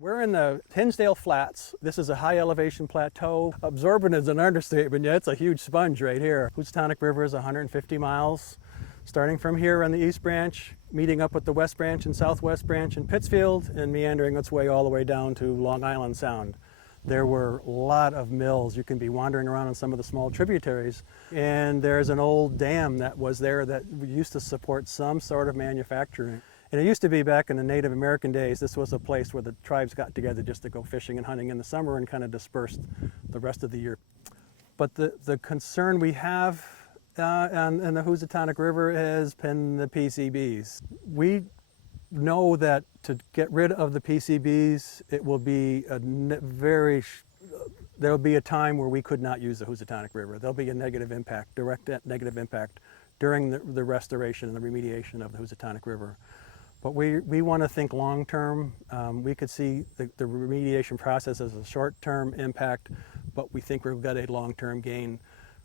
We're in the Hinsdale Flats. This is a high elevation plateau. Absorbent is an understatement, yeah, it's a huge sponge right here. Housatonic River is 150 miles, starting from here on the East Branch, meeting up with the West Branch and Southwest Branch in Pittsfield, and meandering its way all the way down to Long Island Sound. There were a lot of mills. You can be wandering around on some of the small tributaries, and there's an old dam that was there that used to support some sort of manufacturing. And it used to be back in the Native American days, this was a place where the tribes got together just to go fishing and hunting in the summer and kind of dispersed the rest of the year. But the concern we have in the Housatonic River has been the PCBs. We know that to get rid of the PCBs, it will be there will be a time where we could not use the Housatonic River. There'll be a negative impact, direct negative impact during the restoration and the remediation of the Housatonic River. But we want to think long term. We could see the remediation process as a short term impact, but we think we've got a long term gain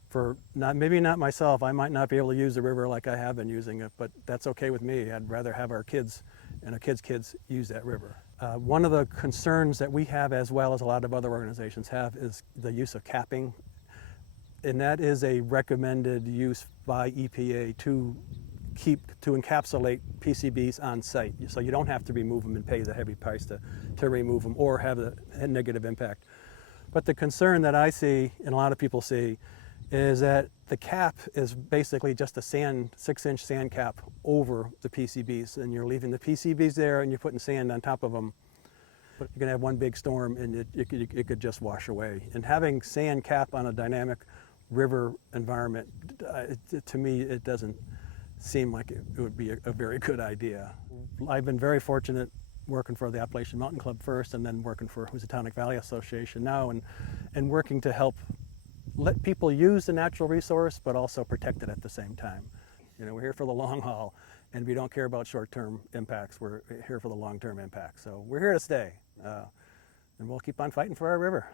for maybe not myself. I might not be able to use the river like I have been using it, but that's okay with me. I'd rather have our kids and our kids' use that river. One of the concerns that we have, as well as a lot of other organizations have, is the use of capping. And that is a recommended use by EPA to encapsulate PCBs on site. So you don't have to remove them and pay the heavy price to remove them or have a negative impact. But the concern that I see, and a lot of people see, is that the cap is basically just a 6-inch sand cap over the PCBs, and you're leaving the PCBs there and you're putting sand on top of them. But you're gonna have one big storm and it could just wash away. And having sand cap on a dynamic river environment, to me, it doesn't seem like it would be a very good idea. I've been very fortunate working for the Appalachian Mountain Club first, and then working for Housatonic Valley Association now, and working to help let people use the natural resource, but also protect it at the same time. You know, we're here for the long haul, and we don't care about short-term impacts. We're here for the long-term impacts. So we're here to stay, and we'll keep on fighting for our river.